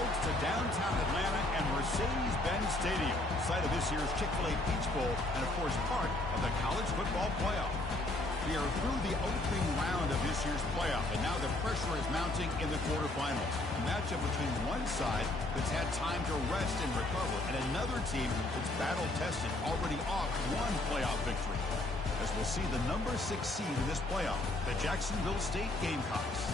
folks, to downtown Atlanta and Mercedes-Benz Stadium, site of this year's Chick-fil-A Peach Bowl and, of course, part of the college football playoff. We are through the opening round of this year's playoff, and now the pressure is mounting in the quarterfinals. A matchup between one side that's had time to rest and recover, and another team that's battle-tested, already off one playoff victory. As we'll see the number 6 seed in this playoff, the Jacksonville State Gamecocks,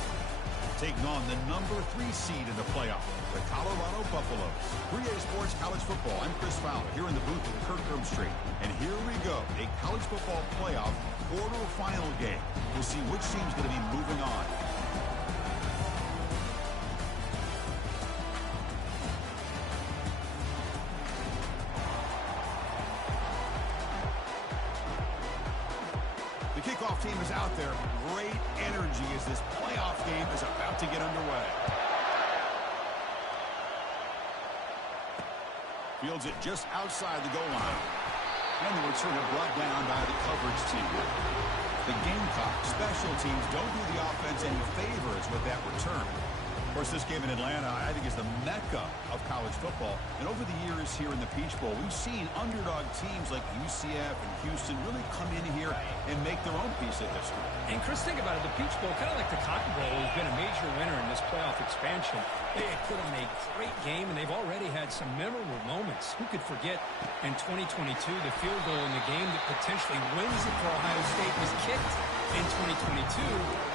taking on the number 3 seed in the playoff, the Colorado Buffaloes. 3A Sports College Football. I'm Chris Fowler here in the booth at Kirkland Street. And here we go, a college football playoff quarterfinal game. We'll see which team's going to be moving on. The kickoff team is out there. Great energy as this playoff game is about to get underway. Fields it just outside the goal line. And the return is brought down by the coverage team. The Gamecocks special teams don't do the offense any favors with that return. Of course, this game in Atlanta, I think, is the mecca of college football. And over the years here in the Peach Bowl, we've seen underdog teams like UCF and Houston really come in here and make their own piece of history. And Chris, think about it. The Peach Bowl, kind of like the Cotton Bowl, has been a major winner in this playoff expansion. They put on a great game, and they've already had some memorable moments. Who could forget in 2022 the field goal in the game that potentially wins it for Ohio State was kicked in 2022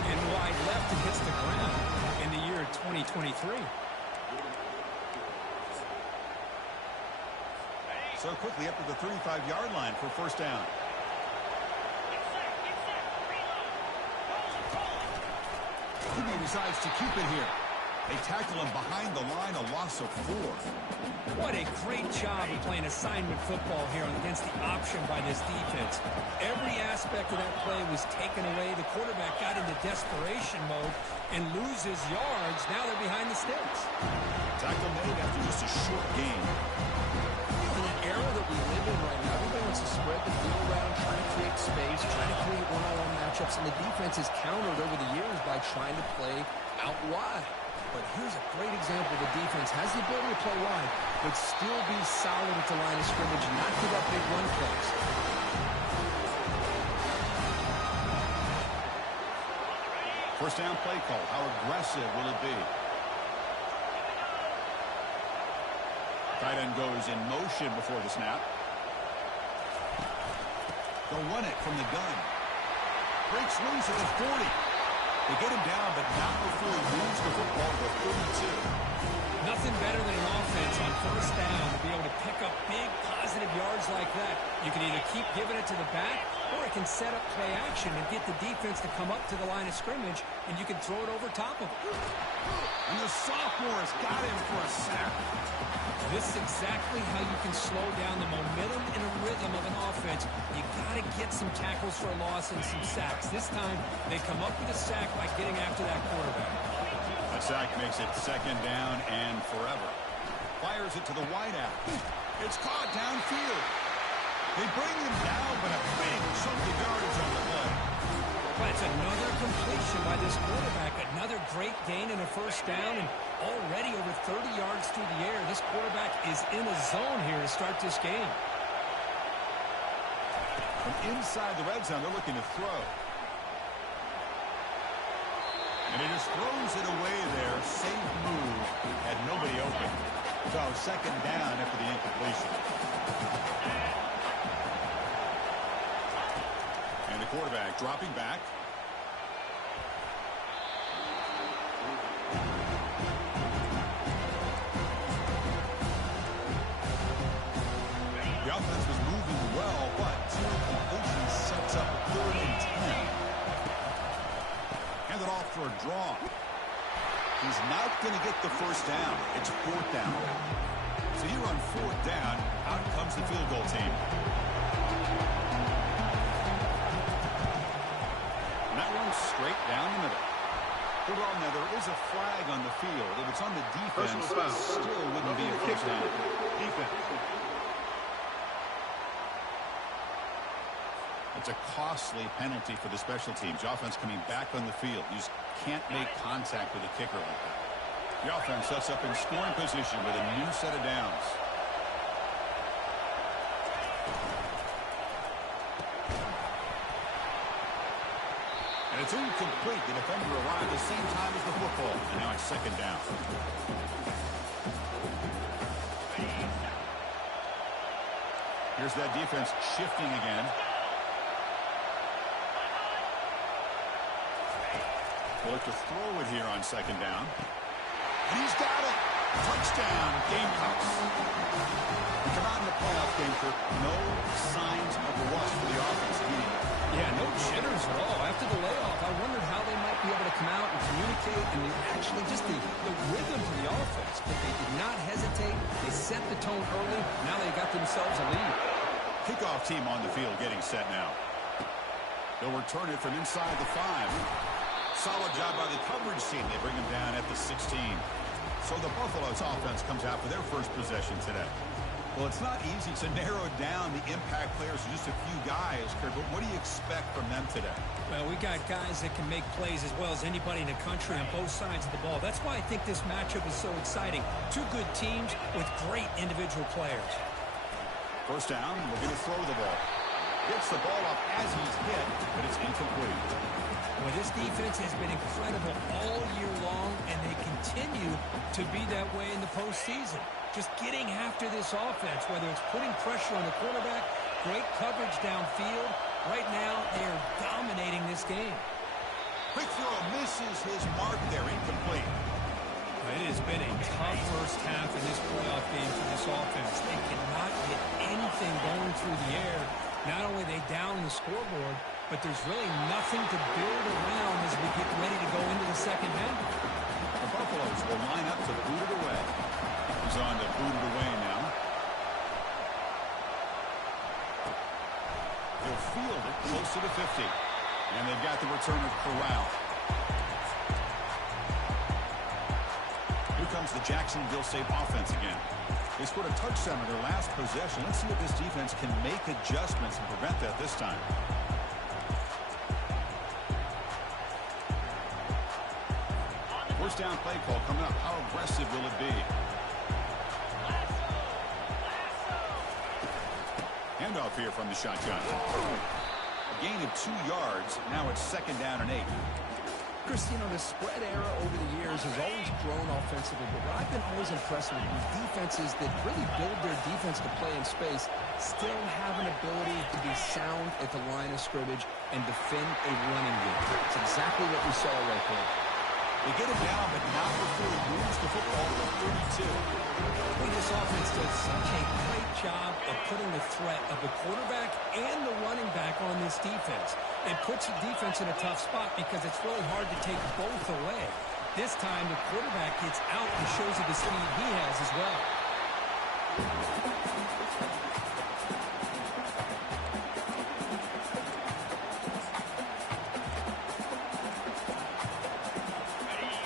and wide left and hits the ground in the year 2023. So quickly up to the 35-yard line for first down. He decides to keep it here. They tackle him behind the line, a loss of 4. What a great job of playing assignment football here against the option by this defense. Every aspect of that play was taken away. The quarterback got into desperation mode and loses yards. Now they're behind the sticks. Tackle made after just a short game. In an era that we live in right now, everybody wants to spread the field around, trying to create space, trying to create one-on-one matchups, and the defense is countered over the years by trying to play out wide. But here's a great example. The defense has the ability to play wide, but still be solid at the line of scrimmage and not give up big run plays. First down play call. How aggressive will it be? Tight end goes in motion before the snap. They'll run it from the gun. Breaks loose at the 40. They get him down, but not before he moves the football to 32. Nothing better than an offense on first down to be able to pick up big positive yards like that. You can either keep giving it to the back, or it can set up play action and get the defense to come up to the line of scrimmage, and you can throw it over top of it. And the sophomore has got him for a sack. This is exactly how you can slow down the momentum and a rhythm of an offense. You got to get some tackles for a loss and some sacks. This time, they come up with a sack by getting after that quarterback. A sack makes it second down and forever. Fires it to the wideout. It's caught downfield. They bring him down, but a big chunk of yardage on the play. That's another completion by this quarterback. Another great gain in a first down, and already over 30 yards through the air. This quarterback is in a zone here to start this game. From inside the red zone, they're looking to throw. And he just throws it away there. Safe move. Had nobody open. So second down after the incompletion. And the quarterback dropping back. The offense was moving well, but two completions sets up 3rd and 10. Hand it off for a draw. He's not going to get the first down. It's 4th down. So here on 4th down, out comes the field goal team. And that runs straight down the middle. Well, now there is a flag on the field. If it's on the defense, it still wouldn't be a first down. Defense. It's a costly penalty for the special teams. The offense coming back on the field. You just can't make contact with a kicker like that. The offense sets up in scoring position with a new set of downs. And it's incomplete. The defender arrived at the same time as the football. And now it's second down. Here's that defense shifting again. Will look to throw it here on second down. And he's got it. Touchdown, Gamecocks. We come out in the playoff game, Kirk. No signs of rust for the offense. Yeah, no jitters at all. After the layoff, I wondered how they might be able to come out and communicate and actually just the rhythm to the offense. But they did not hesitate. They set the tone early. Now they got themselves a lead. Kickoff team on the field getting set now. They'll return it from inside the 5. Solid job by the coverage team. They bring him down at the 16. So the Buffalo's offense comes out for their first possession today. Well, it's not easy to narrow down the impact players to just a few guys, Kirk, but what do you expect from them today? Well, we got guys that can make plays as well as anybody in the country on both sides of the ball. That's why I think this matchup is so exciting. Two good teams with great individual players. First down, we're going to throw the ball. Gets the ball up as he's hit, but it's incomplete. Well, this defense has been incredible all year long, and they continue to be that way in the postseason. Just getting after this offense, whether it's putting pressure on the quarterback, great coverage downfield. Right now, they are dominating this game. Quick throw misses his mark there, incomplete. It has been a tough first half in this playoff game for this offense. They cannot get anything going through the air. Not only are they down the scoreboard, but there's really nothing to build around as we get ready to go into the second half. The Buffaloes will line up to boot it away. He's on to boot it away now. He'll field it close to the 50. And they've got the return of Corral. Here comes the Jacksonville State offense again. They scored a touchdown on their last possession. Let's see if this defense can make adjustments and prevent that this time. First down play call coming up. How aggressive will it be? Handoff here from the shotgun. A gain of 2 yards. Now it's second down and 8. Chris, you know, the spread era over the years has always grown offensively, but what I've been always impressed with is defenses that really build their defense to play in space still have an ability to be sound at the line of scrimmage and defend a running game. It's exactly what we saw right there. They get him down, but not before he moves the football to 32. This offense does such a great job of putting the threat of the quarterback and the running back on this defense. It puts the defense in a tough spot because it's really hard to take both away. This time, the quarterback gets out and shows you the speed he has as well.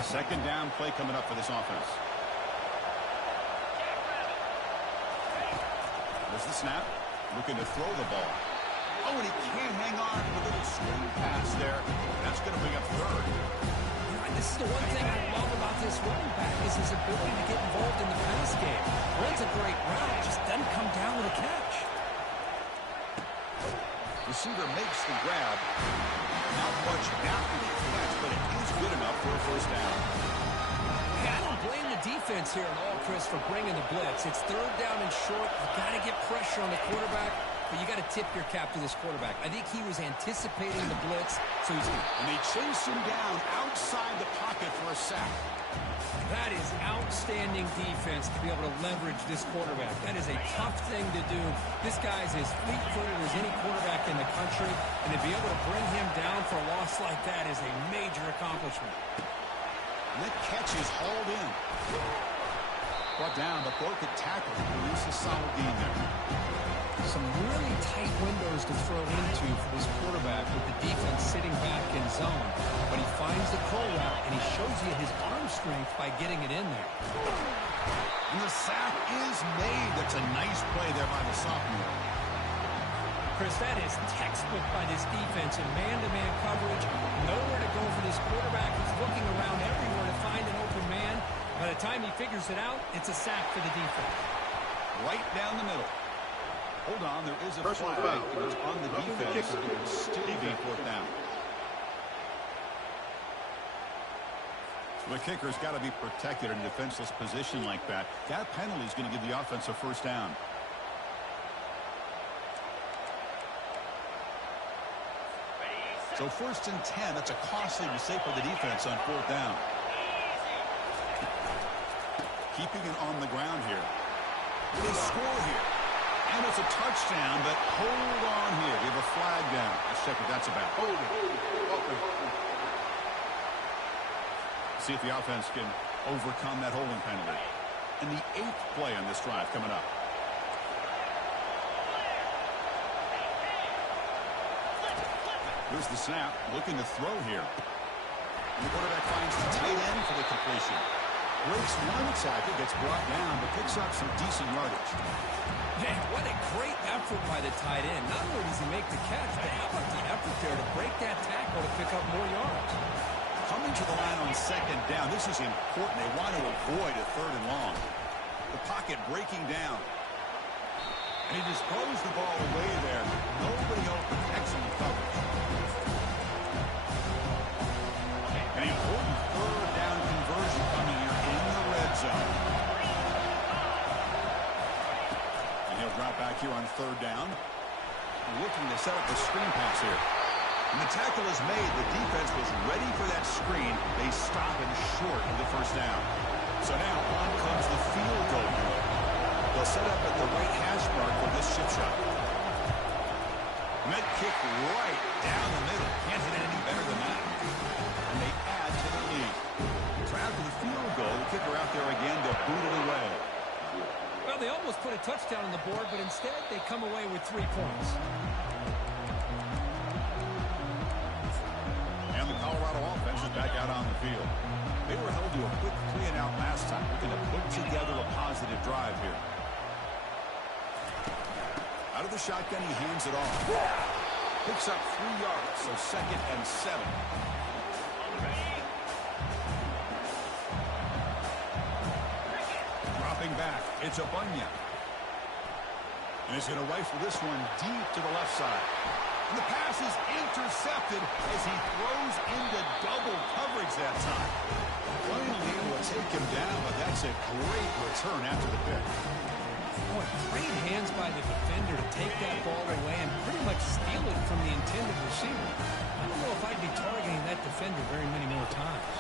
Second down play coming up for this offense. There's the snap. Looking to throw the ball. Oh, and he can't hang on to a little screen pass there. That's going to bring up third. This is the one thing I love about this running back is his ability to get involved in the pass game. Runs a great route, just doesn't come down with a catch. Receiver makes the grab. Not much after the catch, but it is good enough for a first down. Hey, I don't blame the defense here at all, Chris, for bringing the blitz. It's third down and short. You got to get pressure on the quarterback, but you got to tip your cap to this quarterback. I think he was anticipating the blitz, so he's here. And they chase him down outside the pocket for a sack. That is outstanding defense to be able to leverage this quarterback. That is a tough thing to do. This guy's as fleet-footed as any quarterback in the country, and to be able to bring him down for a loss like that is a major accomplishment. And that catch is hauled in. Brought down, but broken tackle. Produce a solid gain there. Some really tight windows to throw into for this quarterback with the defense sitting back in zone. But he finds the curl route, and he shows you his arm strength by getting it in there. And the sack is made. That's a nice play there by the sophomore. Chris, that is textbook by this defense in man-to-man coverage. Nowhere to go for this quarterback. He's looking around everywhere to find an open man. By the time he figures it out, it's a sack for the defense. Right down the middle. Hold on, there is a Personal flag. foul. It's on the defense. It will still be fourth down. The kicker's got to be protected in a defenseless position like that. That penalty is going to give the offense a first down. So first and 10, that's a costly mistake for the defense on fourth down. Keeping it on the ground here. They score here. And it's a touchdown, but hold on here. We have a flag down. Let's check what that's about. See if the offense can overcome that holding penalty. And the 8th play on this drive coming up. Here's the snap, looking to throw here. And the quarterback finds the tight end for the completion. Breaks one tackle, gets brought down, but picks up some decent yardage. Man, what a great effort by the tight end. Not only does he make the catch, but how about the effort there to break that tackle to pick up more yards? Coming to the line on second down, this is important. They want to avoid a third and long. The pocket breaking down. And he just throws the ball away there. Nobody open. Excellent coverage. An important third down conversion coming here in the red zone. And he'll drop back here on third down. Looking to set up the screen pass here. And the tackle is made. The defense was ready for that screen. They stop him short of the first down. So now on comes the field goal. They'll set up at the right hash mark for this chip shot. And that kick right down the middle. Can't hit it any better than that. And they add to the lead. So after the field goal, the kicker out there again to boot it away. Well, they almost put a touchdown on the board, but instead they come away with 3 points. And the Colorado offense is back out on the field. They were held to a quick 3-and-out last time. Looking to put together a positive drive here. Out of the shotgun, he hands it off. Picks up 3 yards, so second and 7. Dropping back, it's a Bunya. And he's going to rifle this one deep to the left side. And the pass is intercepted as he throws into double coverage that time. Finally able to take him down, but that's a great return after the pick. Boy, great hands by the defender to take that ball away and pretty much steal it from the intended receiver. I don't know if I'd be targeting that defender very many more times.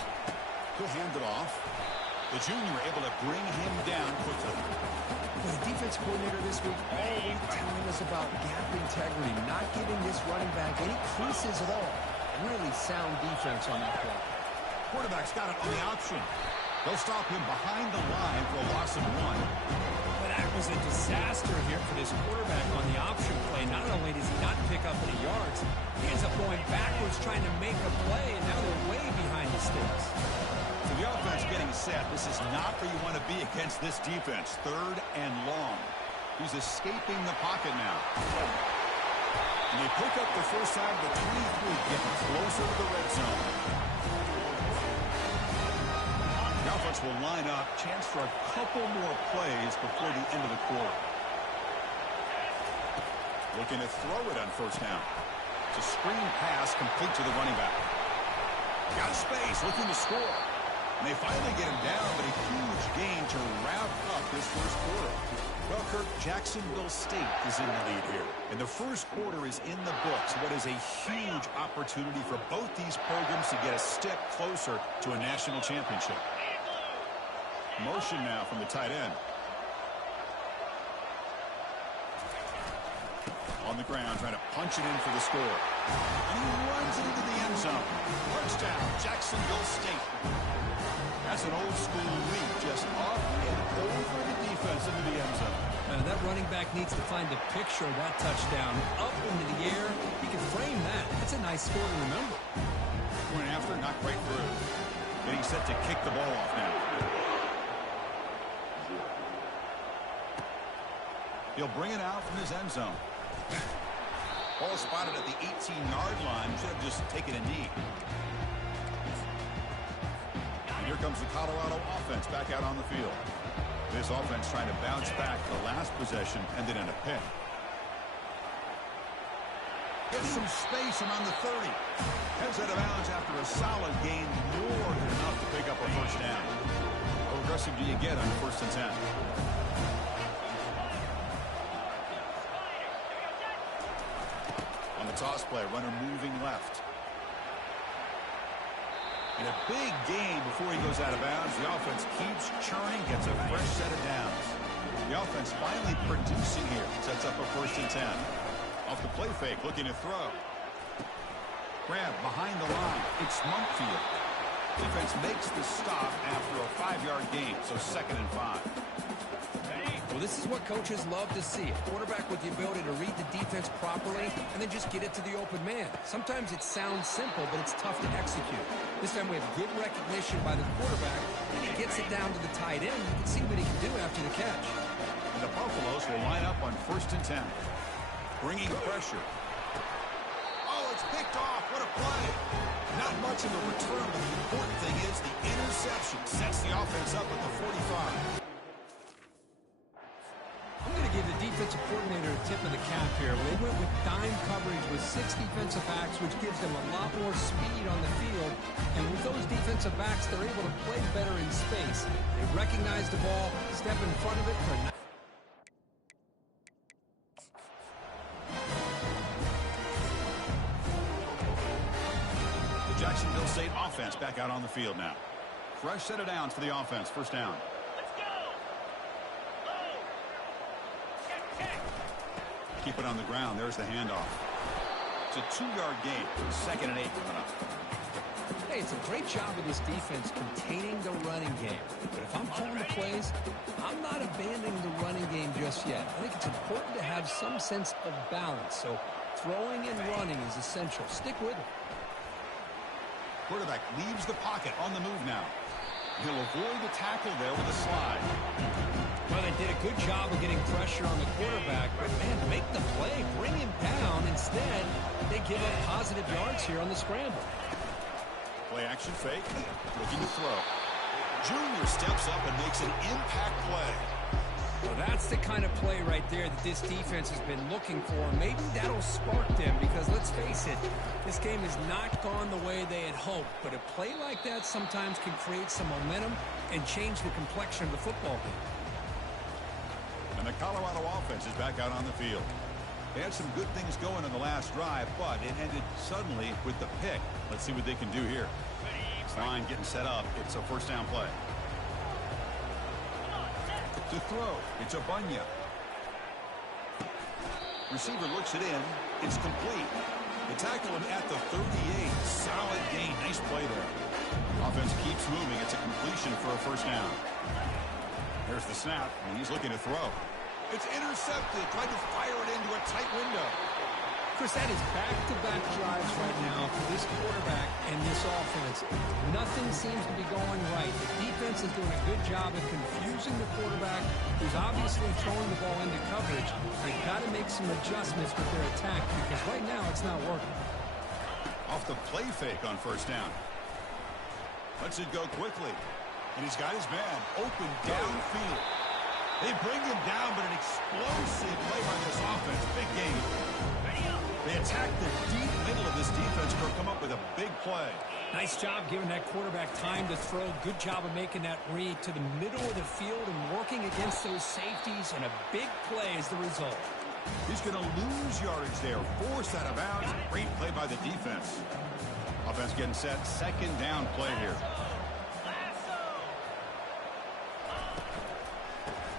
He'll hand it off. The junior able to bring him down quickly. Well, the defense coordinator this week all week telling us about gap integrity, not giving this running back any creases at all. Really sound defense on that play. Quarterback's got it on the option. They'll stop him behind the line for a loss of 1. Well, that was a disaster here for this quarterback on the option play. Not only does he not pick up any yards, he ends up going backwards trying to make a play, and now they're way behind the sticks. So the offense getting set. This is not where you want to be against this defense. Third and long. He's escaping the pocket now. And they pick up the first time the 23, getting closer to the red zone. The offense will line up. Chance for a couple more plays before the end of the quarter. Looking to throw it on first down. It's a screen pass complete to the running back. Got space, looking to score. And they finally get him down, but a huge gain to wrap up this first quarter. Well, Kirk, Jacksonville State is in the lead here. And the first quarter is in the books. What is a huge opportunity for both these programs to get a step closer to a national championship. Motion now from the tight end. On the ground, trying to punch it in for the score. And he runs into the end zone. Touchdown, Jacksonville State. That's an old-school leap, just up and over the defense into the end zone. That running back needs to find a picture of that touchdown. Up into the air. He can frame that. That's a nice score to remember. Going after, not quite through. Getting set to kick the ball off now. He'll bring it out from his end zone. Ball spotted at the 18-yard line. Should have just taken a knee. Here comes the Colorado offense back out on the field. This offense trying to bounce back. The last possession ended in a pick. Gets some space around the 30. Heads out of bounds after a solid gain, more than enough to pick up a first down. How aggressive do you get on 1st and 10? On the toss play, runner moving left. And a big gain before he goes out of bounds. The offense keeps churning, gets a fresh set of downs. The offense finally producing here. Sets up a 1st and 10. Off the play fake, looking to throw. Grab behind the line. It's Mumpfield. Defense makes the stop after a 5-yard gain, so 2nd and 5. Well, this is what coaches love to see. A quarterback with the ability to read the defense properly and then just get it to the open man. Sometimes it sounds simple, but it's tough to execute. This time we have good recognition by the quarterback, and he gets it down to the tight end. You can see what he can do after the catch. And the Buffaloes will line up on 1st and 10. Bringing pressure. Oh, it's picked off. What a play. Not much of a return, but the important thing is the interception sets the offense up at the 45. I'm going to give the defensive coordinator a tip of the cap here. They went with dime coverage with 6 defensive backs, which gives them a lot more speed on the field. And with those defensive backs, they're able to play better in space. They recognize the ball, step in front of it for a Jacksonville State offense back out on the field now. Fresh set of downs for the offense. 1st down. Let's go. Keep it on the ground. There's the handoff. It's a 2-yard gain. 2nd and 8 coming up. Hey, it's a great job of this defense containing the running game. But if I'm calling the plays, I'm not abandoning the running game just yet. I think it's important to have some sense of balance. So throwing and running is essential. Stick with it. Quarterback leaves the pocket on the move now. He'll avoid the tackle there with a slide. Well, they did a good job of getting pressure on the quarterback, but, man, make the play. Bring him down. Instead, they give up positive yards here on the scramble. Play action fake. Looking to throw. Junior steps up and makes an impact play. Well, that's the kind of play right there that this defense has been looking for. Maybe that'll spark them because, let's face it, this game has not gone the way they had hoped. But a play like that sometimes can create some momentum and change the complexion of the football game. And the Colorado offense is back out on the field. They had some good things going in the last drive, but it ended suddenly with the pick. Let's see what they can do here. Line getting set up. It's a 1st down play. To throw, it's a Bunya. Receiver looks it in. It's complete. They tackle him at the 38. Solid gain. Nice play there. Offense keeps moving. It's a completion for a 1st down. There's the snap, and he's looking to throw. It's intercepted. Tried to fire it into a tight window. Chris, that is back-to-back drives right now for this quarterback and this offense. Nothing seems to be going right. The defense is doing a good job of confusing the quarterback, who's obviously throwing the ball into coverage. They've got to make some adjustments with their attack because right now it's not working. Off the play fake on 1st down. Lets it go quickly. And he's got his man open downfield. They bring him down, but an explosive play by this offense. Big game. They attack the deep middle of this defense to come up with a big play. Nice job giving that quarterback time to throw. Good job of making that read to the middle of the field and working against those safeties, and a big play is the result. He's going to lose yardage there. Forced out of bounds. Great play by the defense. Offense getting set. 2nd down play here.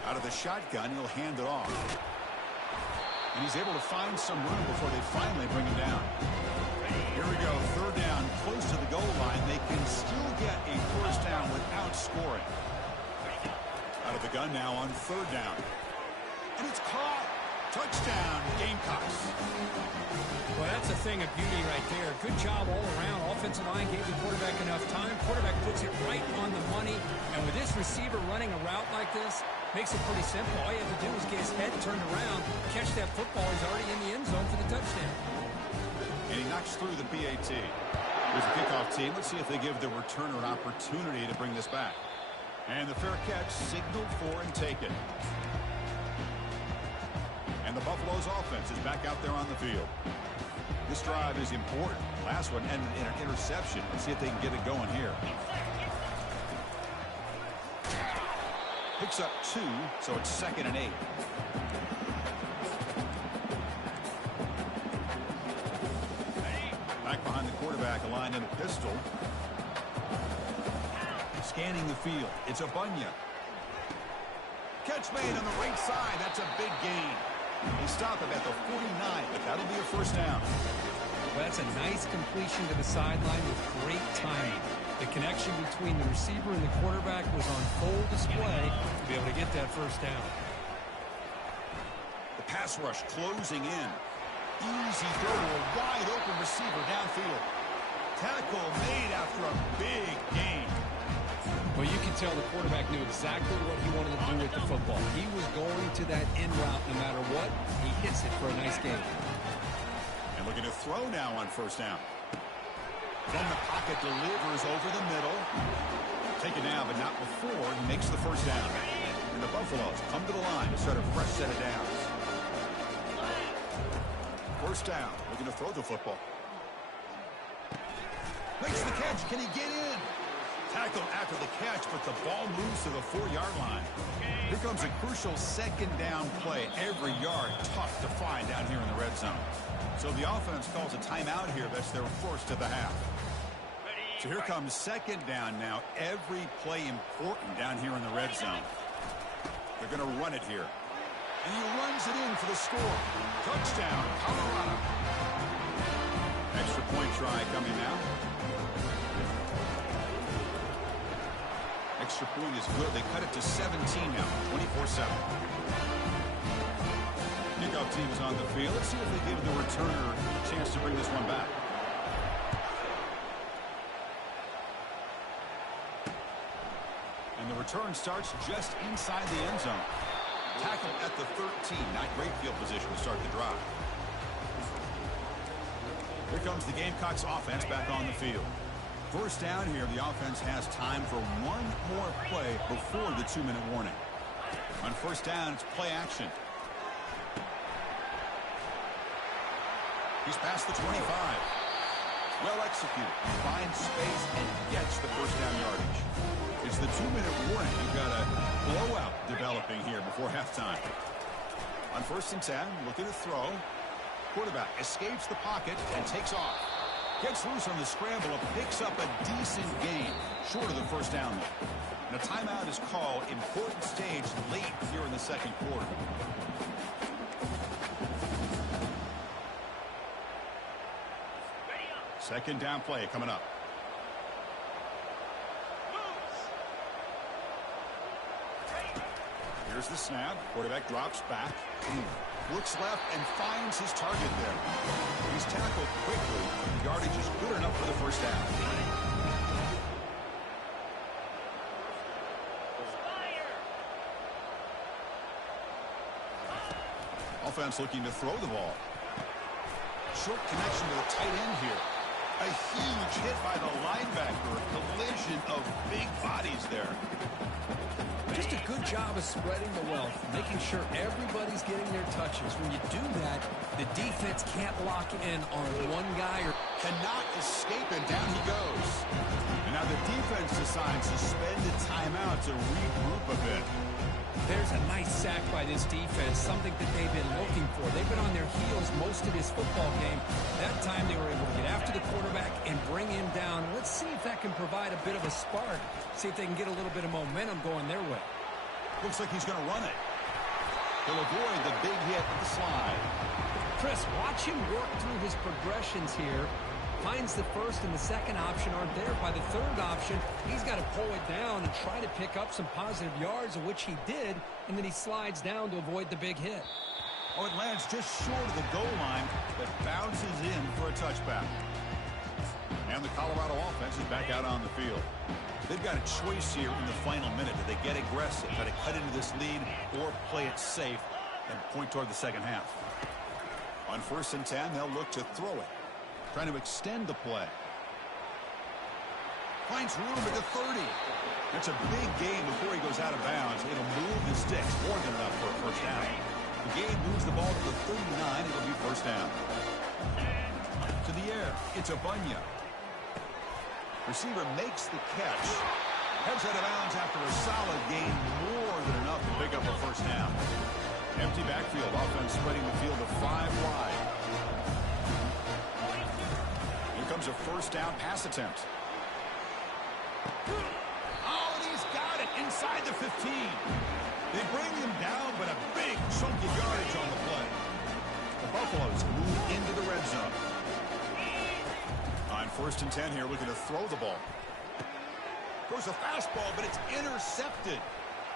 Out of the shotgun, he'll hand it off. And he's able to find some room before they finally bring him down. Here we go, 3rd down, close to the goal line. They can still get a 1st down without scoring. Out of the gun now on 3rd down. And it's caught. Touchdown, Gamecocks. Well, that's a thing of beauty right there. Good job all around. Offensive line gave the quarterback enough time. Quarterback puts it right on the money. And with this receiver running a route like this, makes it pretty simple. All you have to do is get his head turned around, catch that football. He's already in the end zone for the touchdown. And he knocks through the PAT. Here's the kickoff team. Let's see if they give the returner an opportunity to bring this back. And the fair catch signaled for and taken. And the Buffalo's offense is back out there on the field. This drive is important. Last one ended in an interception. Let's see if they can get it going here. Picks up 2, so it's 2nd and 8. Back behind the quarterback, aligned in a pistol. Scanning the field. It's a Bunya. Catch made on the right side. That's a big gain. They stop him at the 49, but that'll be a first down. Well, that's a nice completion to the sideline with great timing. The connection between the receiver and the quarterback was on full display to be able to get that first down. The pass rush closing in. Easy throw to a wide open receiver downfield. Tackle made after a big gain. Well, you can tell the quarterback knew exactly what he wanted to do with the football. He was going to that in route no matter what. He hits it for a nice gain. And looking to throw now on first down. From the pocket, delivers over the middle. Taken now, but not before he makes the first down. And the Buffaloes come to the line to start a fresh set of downs. First down, looking to throw the football. Makes the catch. Can he get in? Tackled after the catch, but the ball moves to the 4-yard line. Here comes a crucial 2nd down play. Every yard tough to find down here in the red zone. So the offense calls a timeout here. That's their first of the half. So here comes 2nd down now. Every play important down here in the red zone. They're going to run it here. And he runs it in for the score. Touchdown, Colorado. Extra point try coming now. Extra point is good. They cut it to 17 now, 24-7. Kickoff team is on the field. Let's see if they give the returner a chance to bring this one back. And the return starts just inside the end zone. Tackle at the 13. Not great field position to start the drive. Here comes the Gamecocks offense back on the field. First down here, the offense has time for one more play before the 2-minute warning. On first down, it's play action. He's past the 25. Well executed. Finds space and gets the first down yardage. It's the 2-minute warning. You've got a blowout developing here before halftime. On first and 10, looking to throw. Quarterback escapes the pocket and takes off. Gets loose on the scramble and picks up a decent gain. Short of the first down though. And a timeout is called. Important stage late here in the second quarter. Second down play coming up. Here's the snap. Quarterback drops back. Looks left and finds his target there. He's tackled quickly. The yardage is good enough for the first down. Offense looking to throw the ball. Short connection to the tight end here. A huge hit by the linebacker. A collision of big bodies there. Just a good job of spreading the wealth, making sure everybody's getting their touches. When you do that, the defense can't lock in on one guy or cannot escape, and down he goes. And now the defense decides to spend a timeout to regroup a bit. There's a nice sack by this defense, something that they've been looking for. They've been on their heels most of this football game. That time they were able to get after the quarterback and bring him down. Let's see if that can provide a bit of a spark. See if they can get a little bit of momentum going their way. Looks like he's going to run it. He'll avoid the big hit with the slide. Chris, watch him work through his progressions here. Finds the first and the second option aren't there. By the third option, he's got to pull it down and try to pick up some positive yards, of which he did, and then he slides down to avoid the big hit. Oh, it lands just short of the goal line, but bounces in for a touchback. And the Colorado offense is back out on the field. They've got a choice here in the final minute. Do they get aggressive, try to cut into this lead, or play it safe and point toward the second half? On first and 10, they'll look to throw it, trying to extend the play. Finds room at the 30. That's a big gain before he goes out of bounds. It'll move the sticks. More than enough for a first down. The gain moves the ball to the 39. It'll be first down. To the air. It's a Bunya. Receiver makes the catch. Heads out of bounds after a solid gain. More than enough to pick up a first down. Empty backfield. Offense spreading the field to 5 wide. Here comes a first down pass attempt. Oh, and he's got it inside the 15. They bring him down, but a big chunk of yardage on the play. The Buffaloes move into the red zone. On 1st and 10 here, looking to throw the ball. Goes a fastball, but it's intercepted.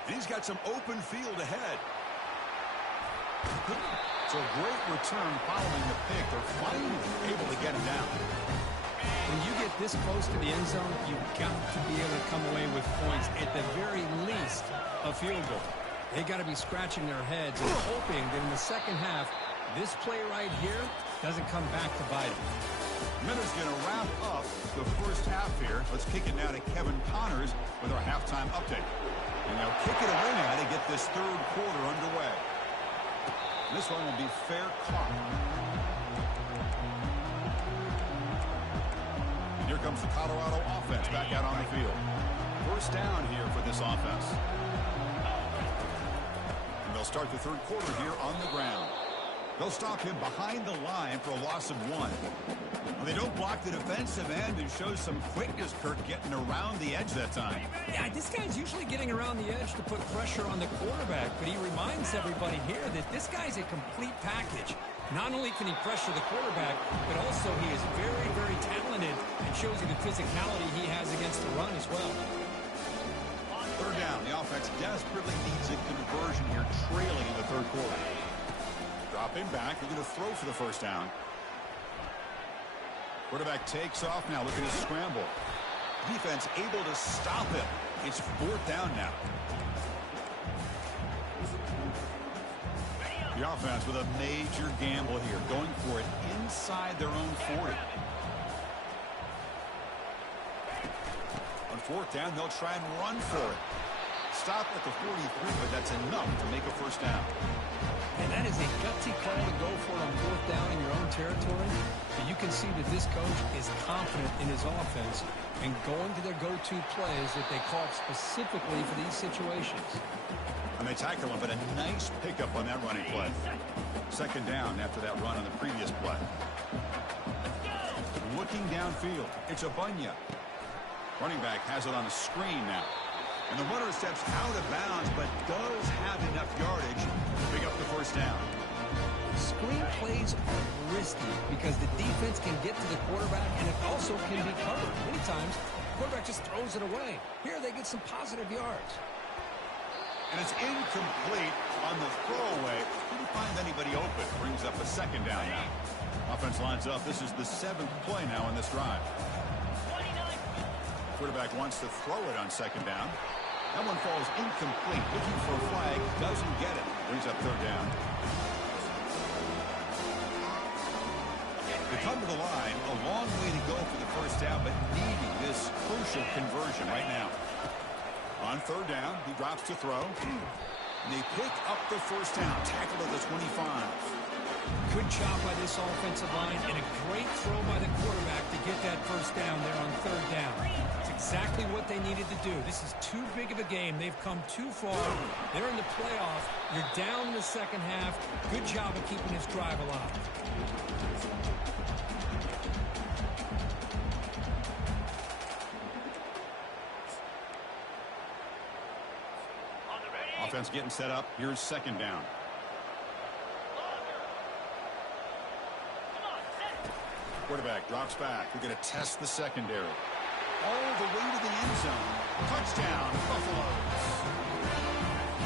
And he's got some open field ahead. It's a great return following the pick. They're finally able to get him down. When you get this close to the end zone, you've got to be able to come away with points. At the very least, a field goal. They got to be scratching their heads and hoping that in the second half, this play right here doesn't come back to bite them. Miller's going to wrap up the first half here. Let's kick it now to Kevin Connors with our halftime update. And they'll kick it away now to get this third quarter underway. This one will be fair caught. Here comes the Colorado offense back out on the field. First down here for this offense. And they'll start the third quarter here on the ground. They'll stop him behind the line for a loss of 1. Well, they don't block the defensive end and show some quickness, Kurt, getting around the edge that time. Yeah, this guy's usually getting around the edge to put pressure on the quarterback, but he reminds everybody here that this guy's a complete package. Not only can he pressure the quarterback, but also he is very, very talented and shows you the physicality he has against the run as well. Third down. The offense desperately needs a conversion here, trailing in the third quarter. Dropping back. They're going to throw for the first down. Quarterback takes off now, looking to scramble. Defense able to stop him. It's fourth down now. The offense with a major gamble here, going for it inside their own 40. On fourth down, they'll try and run for it. Stop at the 43, but that's enough to make a first down. And that is a gutsy call to go for it on fourth down in your own territory. But you can see that this coach is confident in his offense and going to their go-to plays that they call specifically for these situations. And they tackle him, but a nice pickup on that running play. Second down after that run on the previous play. Looking downfield, it's a Bunya. Running back has it on the screen now. And the runner steps out of bounds, but does have enough yardage to pick up the first down. Screen plays are risky because the defense can get to the quarterback, and it also can be covered. Many times, the quarterback just throws it away. Here, they get some positive yards. And it's incomplete on the throwaway. Didn't find anybody open. Brings up a second down now. Offense lines up. This is the 7th play now on this drive. Quarterback wants to throw it on second down. That one falls incomplete. Looking for a flag. Doesn't get it. Brings up third down. They come to the line. A long way to go for the first down, but needing this crucial conversion right now. On third down, he drops to throw. And they pick up the first down. Tackle at the 25. Good job by this offensive line and a great throw by the quarterback to get that first down there on third down. It's exactly what they needed to do. This is too big of a game. They've come too far. They're in the playoff. You're down in the second half. Good job of keeping this drive alive. Offense getting set up. Here's second down. Quarterback drops back. We're going to test the secondary. All the way to the end zone. Touchdown, Buffaloes.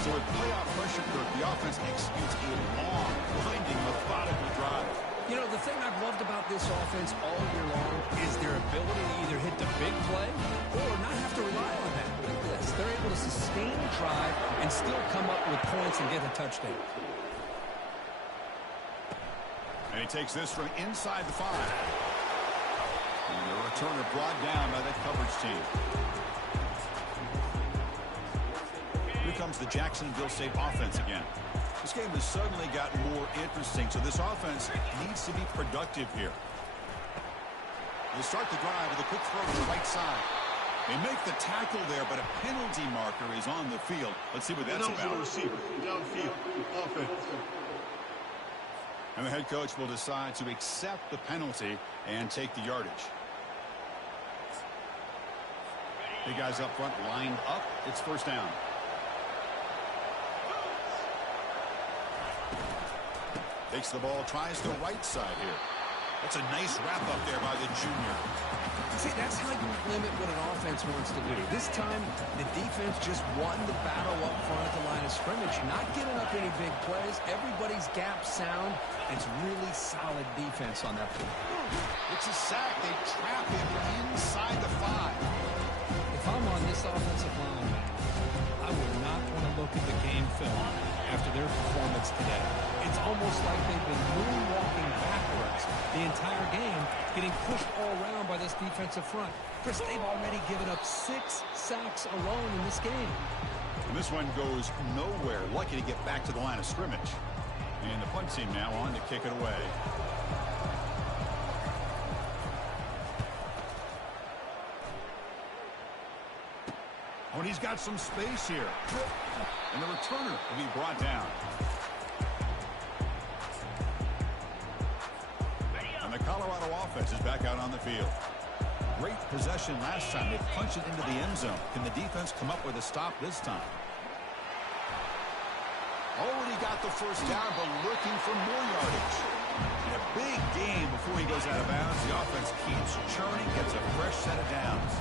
So with playoff pressure, Kirk, the offense executes a long, winding, methodical drive. You know, the thing I've loved about this offense all year long is their ability to either hit the big play or not have to rely on that. Look at this. They're able to sustain a drive and still come up with points and get a touchdown. And he takes this from inside the 5. And the returner brought down by that coverage team. Here comes the Jacksonville State offense again. This game has suddenly gotten more interesting, so this offense needs to be productive here. They start the drive with a quick throw to the right side. They make the tackle there, but a penalty marker is on the field. Let's see what that's about. Receiver, downfield, offense. And the head coach will decide to accept the penalty and take the yardage. The guys up front lined up. It's first down. Takes the ball, tries the right side here. That's a nice wrap up there by the junior. See, that's how you limit what an offense wants to do. This time, the defense just won the battle up front at the line of scrimmage. Not giving up any big plays. Everybody's gap sound. It's really solid defense on that field. It's a sack. They trap him inside the 5. If I'm on this offensive line, man, I would not want to look at the game film after their performance today. It's almost like they've been moonwalking backwards the entire game, getting pushed all around by this defensive front. Chris, they've already given up 6 sacks alone in this game. And this one goes nowhere. Lucky to get back to the line of scrimmage. And the punt team now on to kick it away. Oh, and he's got some space here. And the returner will be brought down. And the Colorado offense is back out on the field. Great possession last time. They punched it into the end zone. Can the defense come up with a stop this time? Already got the first down, but looking for more yardage. And a big gain before he goes out of bounds. The offense keeps churning, gets a fresh set of downs.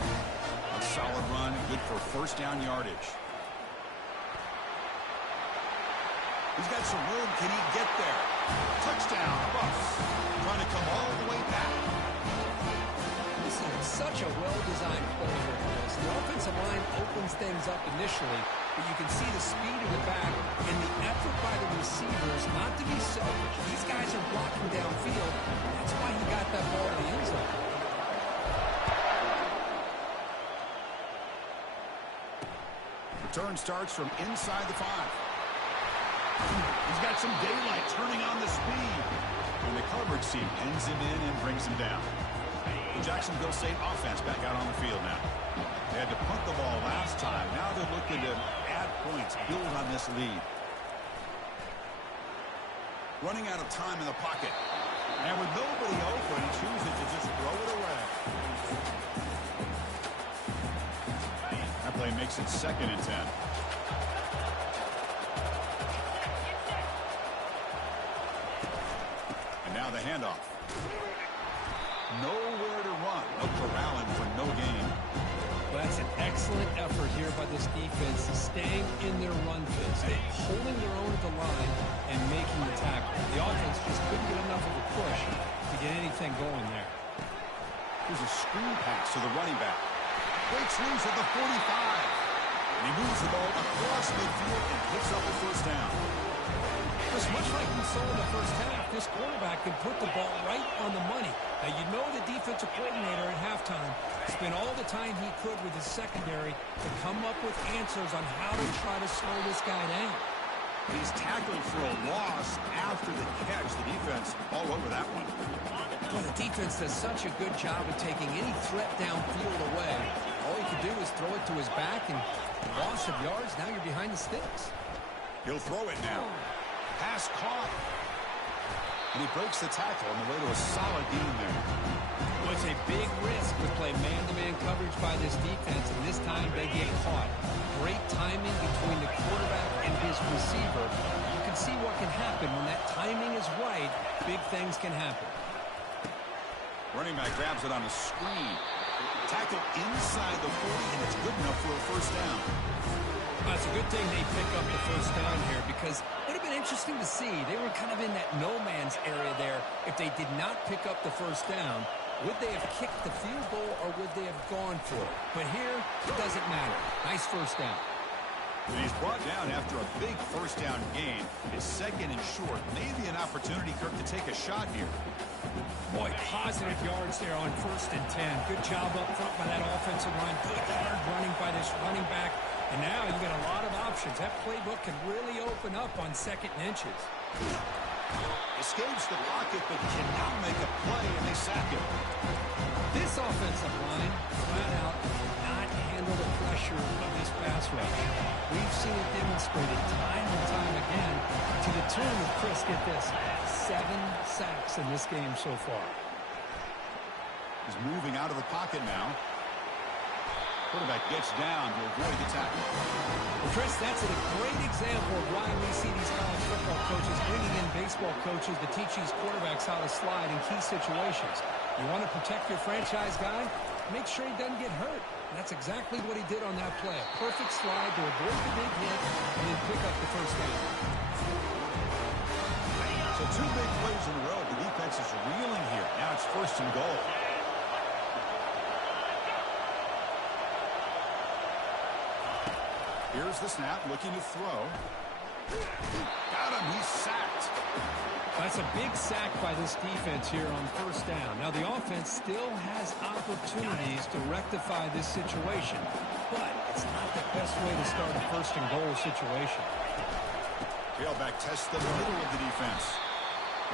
A solid run, good for first down yardage. He's got some room. Can he get there? Touchdown, Buffs. Trying to come all the way back. This is such a well-designed play here, Chris. The offensive line opens things up initially, but you can see the speed of the back and the effort by the receivers not to be selfish. These guys are blocking downfield. That's why he got that ball in the end zone. Return starts from inside the 5. He's got some daylight turning on the speed. And the coverage team pins him in and brings him down. The Jacksonville State offense back out on the field now. They had to punt the ball last time. Now they're looking to add points, build on this lead. Running out of time in the pocket. And with nobody open, he chooses to just throw it away. That play makes it 2nd and 10. Now the handoff. Nowhere to run. No corralling for no gain. Well, that's an excellent effort here by this defense, staying in their run phase, holding their own at the line and making the tackle. The offense just couldn't get enough of a push to get anything going there. Here's a screen pass to the running back. Breaks loose at the 45. And he moves the ball across midfield and picks up the first down. Just much like we saw in the first half, this quarterback can put the ball right on the money. Now, you know the defensive coordinator at halftime spent all the time he could with his secondary to come up with answers on how to try to slow this guy down. He's tackled for a loss after the catch. The defense all over that one. Well, the defense does such a good job of taking any threat downfield away. All he could do is throw it to his back, and loss of yards, now you're behind the sticks. He'll throw it now. Pass caught. And he breaks the tackle on the way to a solid gain there. Well, it's a big risk to play man-to-man coverage by this defense, and this time they get caught. Great timing between the quarterback and his receiver. You can see what can happen when that timing is right. Big things can happen. Running back grabs it on a screen. Tackle inside the 40, and it's good enough for a first down. Well, it's a good thing they pick up the first down here, because it would have been interesting to see. They were kind of in that no-man's area there. If they did not pick up the first down, would they have kicked the field goal or would they have gone for it? But here, it doesn't matter. Nice first down. And he's brought down after a big first down gain. It's 2nd and short. Maybe an opportunity, Kirk, to take a shot here. Boy, positive yards there on 1st and 10. Good job up front by that offensive line. Good hard running by this running back. And now you got a lot of options. That playbook can really open up on 2nd and inches. Escapes the pocket, but cannot make a play, and they sack him. This offensive line, flat out, cannot handle the pressure of this pass rush. We've seen it demonstrated time and time again to the tune of, Chris, get this, 7 sacks in this game so far. He's moving out of the pocket now. Quarterback gets down to avoid the tackle. Well, Chris, that's a great example of why we see these college football coaches bringing in baseball coaches to teach these quarterbacks how to slide in key situations. You want to protect your franchise guy? Make sure he doesn't get hurt. And that's exactly what he did on that play. A perfect slide to avoid the big hit and then pick up the 1st down. So 2 big plays in a row. The defense is reeling here. Now it's 1st and goal. Here's the snap, looking to throw. Got him, he's sacked. That's a big sack by this defense here on 1st down. Now the offense still has opportunities to rectify this situation, but it's not the best way to start a 1st and goal situation. Tailback tests the middle of the defense.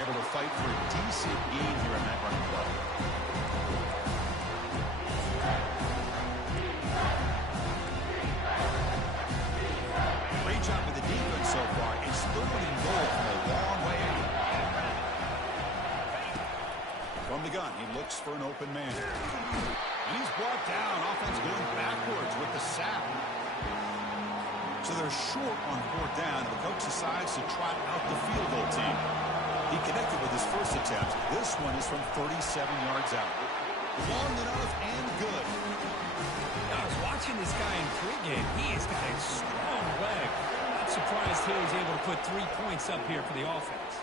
Able to fight for a decent gain here in that running play. Great job with the defense so far. It's 3rd and goal from a long way out. From the gun, he looks for an open man. And he's brought down. Offense going backwards with the sack. So they're short on 4th down, and the coach decides to trot out the field goal team. He connected with his first attempt. This one is from 37 yards out. Long enough and good. I was watching this guy in pregame. He has got a strong leg. Not surprised here he's able to put 3 points up here for the offense.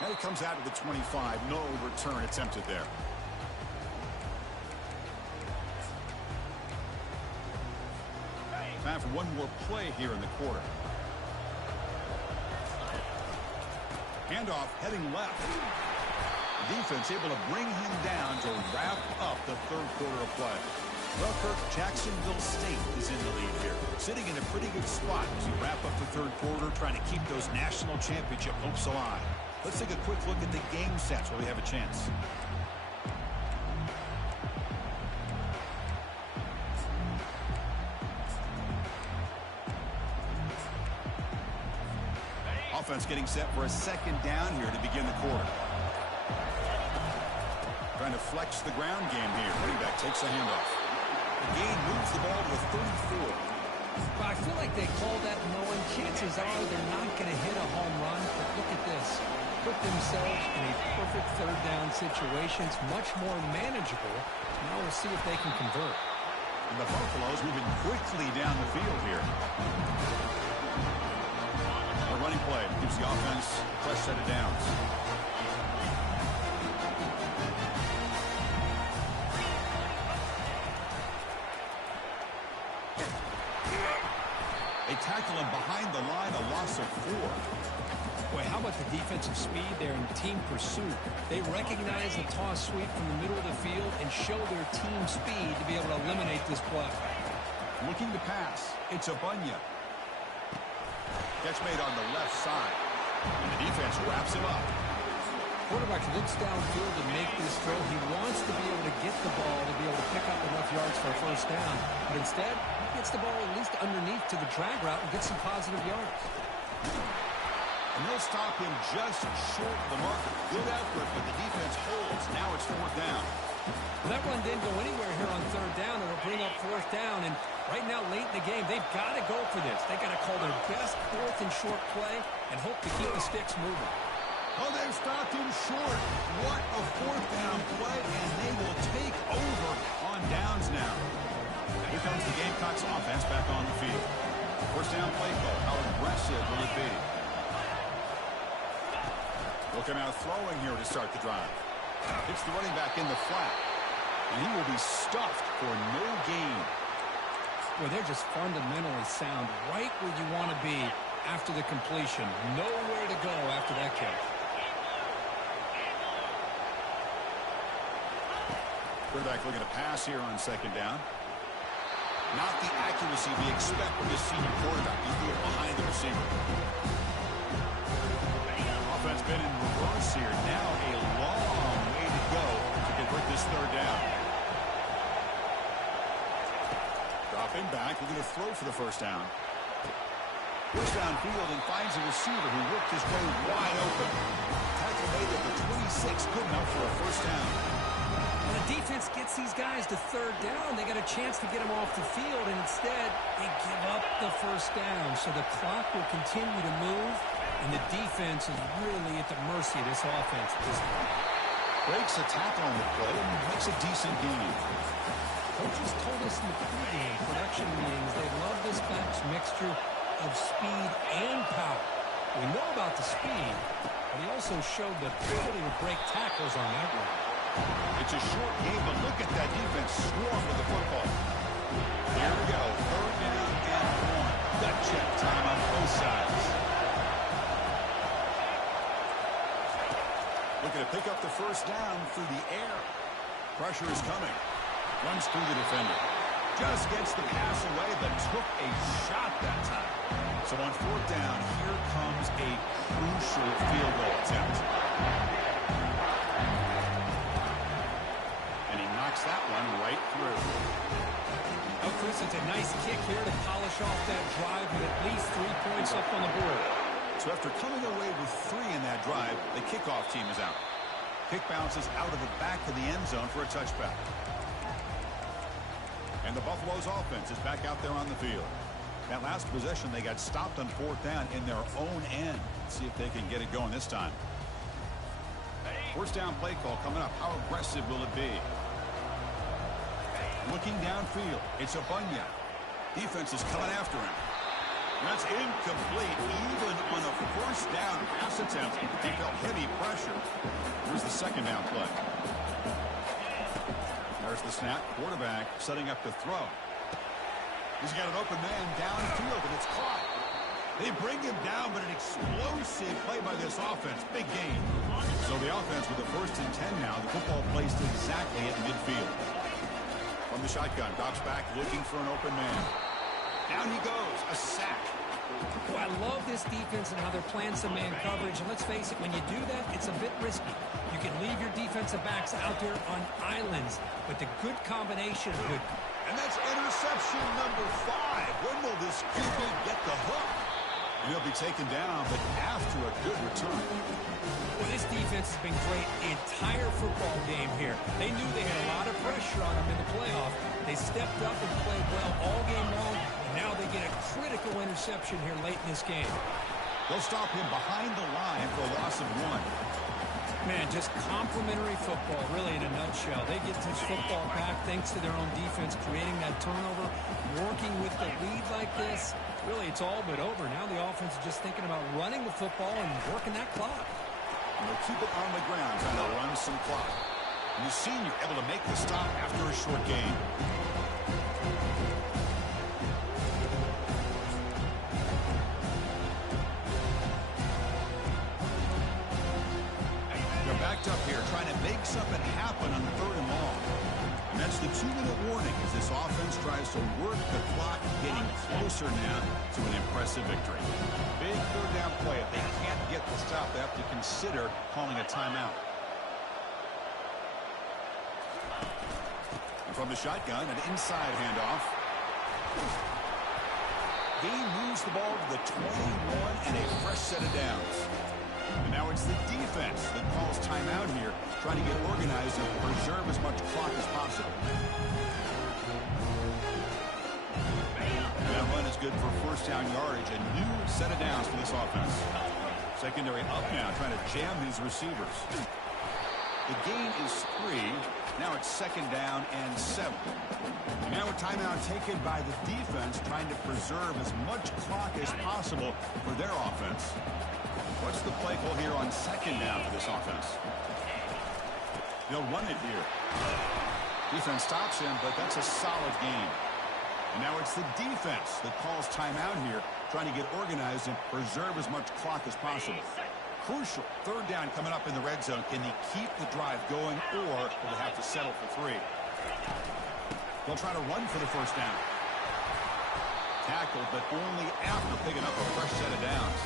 Now he comes out of the 25. No return attempted there. Time for one more play here in the quarter. Handoff heading left. The defense able to bring him down to wrap up the 3rd quarter of play. Well, Kirk, Jacksonville State is in the lead here, sitting in a pretty good spot as we wrap up the 3rd quarter, trying to keep those national championship hopes alive. Let's take a quick look at the game stats where we have a chance. Offense getting set for a 2nd down here to begin the quarter. Trying to flex the ground game here. Running back takes a handoff. The gain moves the ball to a 34. Well, I feel like they call that knowing chances are they're not going to hit a home run. But look at this. Put themselves in a perfect 3rd down situation. It's much more manageable. Now we'll see if they can convert. And the Buffaloes moving quickly down the field here. A running play gives the offense a fresh set of downs. They tackle him behind the line, a loss of 4. Boy, how about the defensive speed there in team pursuit? They recognize the toss sweep from the middle of the field and show their team speed to be able to eliminate this play. Looking to pass. It's a Bunya. Catch made on the left side. And the defense wraps him up. Quarterback looks downfield to make this throw. He wants to be able to get the ball to be able to pick up enough yards for a 1st down. But instead, he gets the ball at least underneath to the drag route and gets some positive yards. And they'll stop him just short of the marker. Good effort, but the defense holds. Now it's 4th down. Well, that run didn't go anywhere here on 3rd down. It'll bring up 4th down. And right now, late in the game, they've got to go for this. They've got to call their best 4th and short play and hope to keep the sticks moving. Oh, they've stopped him short. What a 4th down play, and they will take over on downs now. Here comes the Gamecocks offense back on the field. 1st down play call. How aggressive will it be? Looking out throwing here to start the drive. Hits the running back in the flat. And he will be stuffed for no gain. Well, they're just fundamentally sound right where you want to be after the completion. Nowhere to go after that catch. Quarterback looking to pass here on second down. Not the accuracy we expect from this senior quarterback. He threw it behind the receiver. Offense been in reverse here. Now a long way to go to convert this third down. Dropping back, looking to throw for the first down. Push downfield and finds a receiver who worked his way wide open. Tackle made at the 26, good enough for a first down. When the defense gets these guys to third down, they got a chance to get them off the field, and instead they give up the first down. So the clock will continue to move, and the defense is really at the mercy of this offense at this point. Breaks a tackle on the play and makes a decent gain. Coaches told us in the pregame production meetings they love this back's mixture of speed and power. We know about the speed, but he also showed the ability to break tackles on that one. It's a short game, but look at that defense swarm with the football. Here we go. Third down and one. Gut check time on both sides. Looking to pick up the first down through the air. Pressure is coming. Runs through the defender. Just gets the pass away, but took a shot that time. So on fourth down, here comes a crucial field goal attempt. And he knocks that one right through. Oh, Chris, it's a nice kick here to polish off that drive with at least 3 points up on the board. So after coming away with 3 in that drive, the kickoff team is out. Kick bounces out of the back of the end zone for a touchback. And the Buffalo's offense is back out there on the field. That last possession, they got stopped on fourth down in their own end. Let's see if they can get it going this time. First down play call coming up. How aggressive will it be? Looking downfield. It's a Bunya. Defense is coming after him. That's incomplete. Even on a first down pass attempt, he felt heavy pressure. Here's the second down play. There's the snap. Quarterback setting up to throw. He's got an open man downfield, and it's caught. They bring him down, but an explosive play by this offense. Big gain. So the offense with the 1st and 10 now. The football placed exactly at midfield. From the shotgun, drops back, looking for an open man. Down he goes. A sack. Oh, I love this defense and how they're playing some man coverage. And let's face it, when you do that, it's a bit risky. You can leave your defensive backs out there on islands, but the good combination of good. And that's interception number 5. When will this QB get the hook? And he'll be taken down, but after a good return. Well, this defense has been great the entire football game here. They knew they had a lot of pressure on them in the playoff. They stepped up and played well all game long, and now they get a critical interception here late in this game. They'll stop him behind the line for a loss of 1. Man, just complimentary football, really, in a nutshell. They get this football back thanks to their own defense, creating that turnover, working with the lead like this. Really, it's all but over. Now the offense is just thinking about running the football and working that clock. And they'll keep it on the ground, trying to run some clock. And the senior able to make the stop after a short gain. They're backed up here, trying to make something happen on 3rd and long. And that's the 2-minute warning as this offense tries to work the clock, getting closer now to an impressive victory. Big 3rd down play. If they can't get the stop, they have to consider calling a timeout. And from the shotgun, an inside handoff. Gain moves the ball to the 21 and a fresh set of downs. And now it's the defense that calls timeout here, trying to get organized and preserve as much clock as possible. And that run is good for first down yardage. A new set of downs for this offense. Secondary up now, trying to jam these receivers. The gain is 3. Now it's 2nd down and 7. And now a timeout taken by the defense, trying to preserve as much clock as possible for their offense. What's the play call here on 2nd down for this offense? They'll run it here. Defense stops him, but that's a solid gain. And now it's the defense that calls timeout here, trying to get organized and preserve as much clock as possible. Crucial. Third down coming up in the red zone. Can they keep the drive going, or will they have to settle for 3? They'll try to run for the first down. Tackled, but only after picking up a fresh set of downs.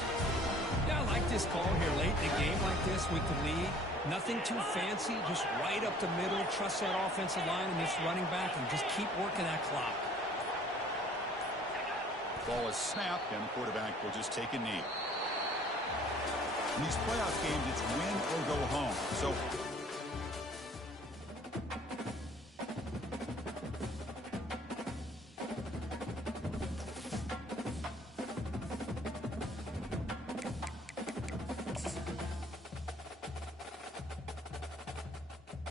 Yeah, I like this call here late in a game like this with the lead. Nothing too fancy, just right up the middle. Trust that offensive line and this running back and just keep working that clock. Ball is snapped, and the quarterback will just take a knee. In these playoff games, it's win or go home. So